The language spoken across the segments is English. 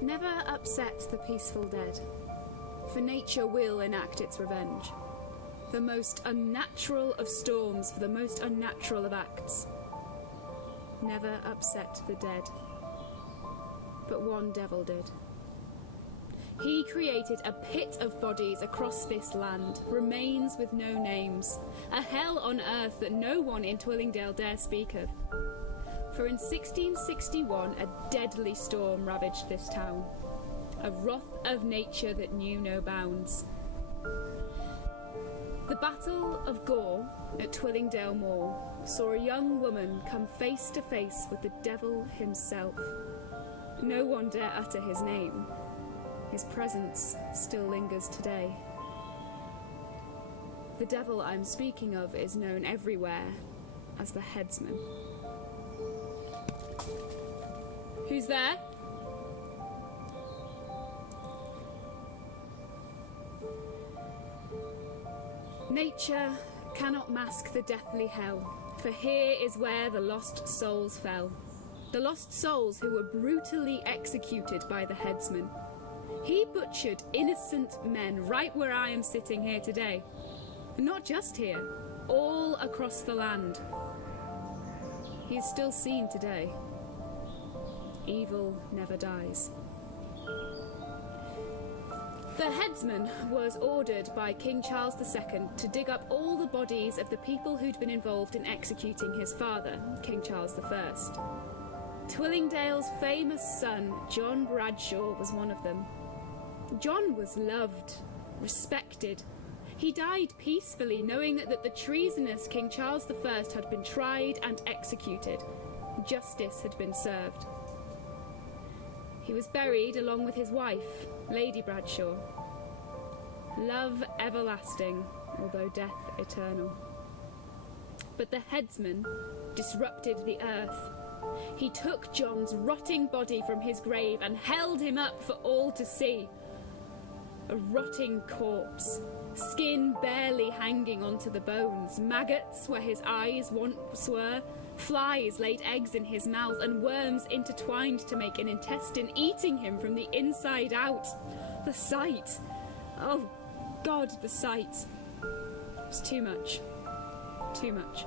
Never upset the peaceful dead, for nature will enact its revenge. The most unnatural of storms for the most unnatural of acts. Never upset the dead, but one devil did. He created a pit of bodies across this land, remains with no names, a hell on earth that no one in Twillingdale dare speak of. For in 1661 a deadly storm ravaged this town, a wrath of nature that knew no bounds. The Battle of Gore at Twillingdale Moor saw a young woman come face to face with the devil himself. No one dare utter his name. His presence still lingers today. The devil I'm speaking of is known everywhere as the headsman. Who's there? Nature cannot mask the deathly hell, for here is where the lost souls fell. The lost souls who were brutally executed by the headsman. He butchered innocent men right where I am sitting here today. And not just here, all across the land. He is still seen today. Evil never dies. The headsman was ordered by King Charles II to dig up all the bodies of the people who'd been involved in executing his father, King Charles I. Twillingdale's famous son, John Bradshaw, was one of them. John was loved, respected. He died peacefully, knowing that the treasonous King Charles I had been tried and executed. Justice had been served. He was buried along with his wife, Lady Bradshaw. Love everlasting, although death eternal. But the headsman disrupted the earth. He took John's rotting body from his grave and held him up for all to see. A rotting corpse, skin barely hanging onto the bones, maggots where his eyes once were, flies laid eggs in his mouth, and worms intertwined to make an intestine, eating him from the inside out. The sight! Oh, God, the sight! It was too much. Too much.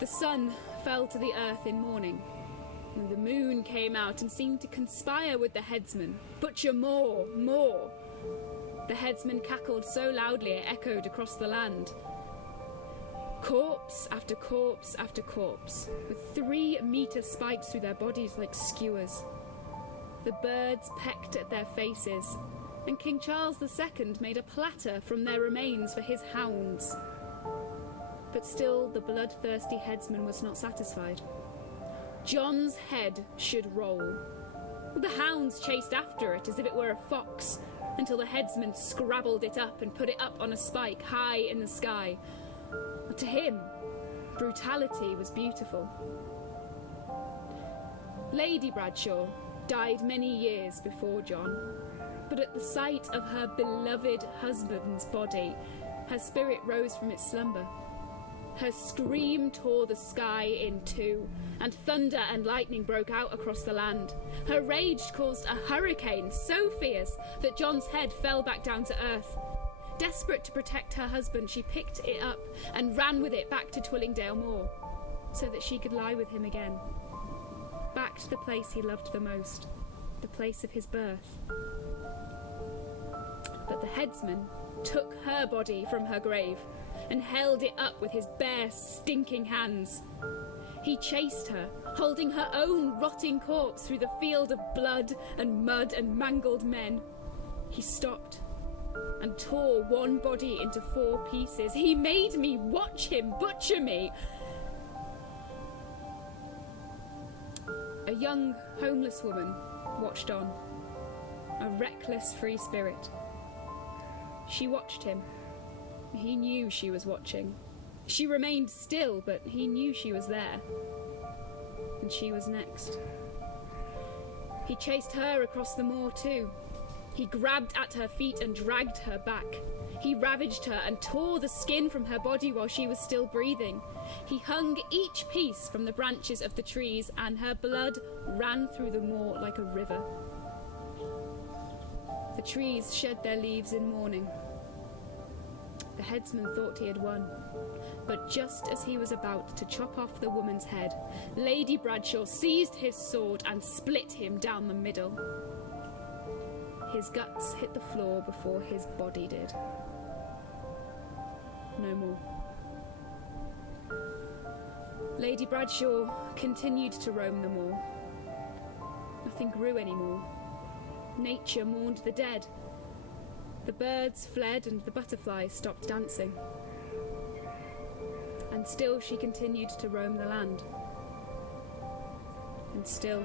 The sun fell to the earth in mourning. And the moon came out and seemed to conspire with the headsman. Butcher more, more! The headsman cackled so loudly it echoed across the land. Corpse after corpse after corpse, with 3-meter spikes through their bodies like skewers. The birds pecked at their faces, and King Charles II made a platter from their remains for his hounds. But still the bloodthirsty headsman was not satisfied. John's head should roll. The hounds chased after it as if it were a fox, until the headsman scrabbled it up and put it up on a spike high in the sky. To him, brutality was beautiful. Lady Bradshaw died many years before John, but at the sight of her beloved husband's body, her spirit rose from its slumber. Her scream tore the sky in two, and thunder and lightning broke out across the land. Her rage caused a hurricane so fierce that John's head fell back down to earth. Desperate to protect her husband, she picked it up and ran with it back to Twillingdale Moor, so that she could lie with him again. Back to the place he loved the most, the place of his birth. But the headsman took her body from her grave and held it up with his bare, stinking hands. He chased her, holding her own rotting corpse through the field of blood and mud and mangled men. He stopped and tore one body into 4 pieces. He made me watch him butcher me. A young homeless woman watched on, a reckless free spirit. She watched him. He knew she was watching. She remained still, but he knew she was there. And she was next. He chased her across the moor too. He grabbed at her feet and dragged her back. He ravaged her and tore the skin from her body while she was still breathing. He hung each piece from the branches of the trees, and her blood ran through the moor like a river. The trees shed their leaves in mourning. The headsman thought he had won, but just as he was about to chop off the woman's head, Lady Bradshaw seized his sword and split him down the middle. His guts hit the floor before his body did. No more. Lady Bradshaw continued to roam the moor. Nothing grew anymore. Nature mourned the dead. The birds fled and the butterflies stopped dancing. And still she continued to roam the land. And still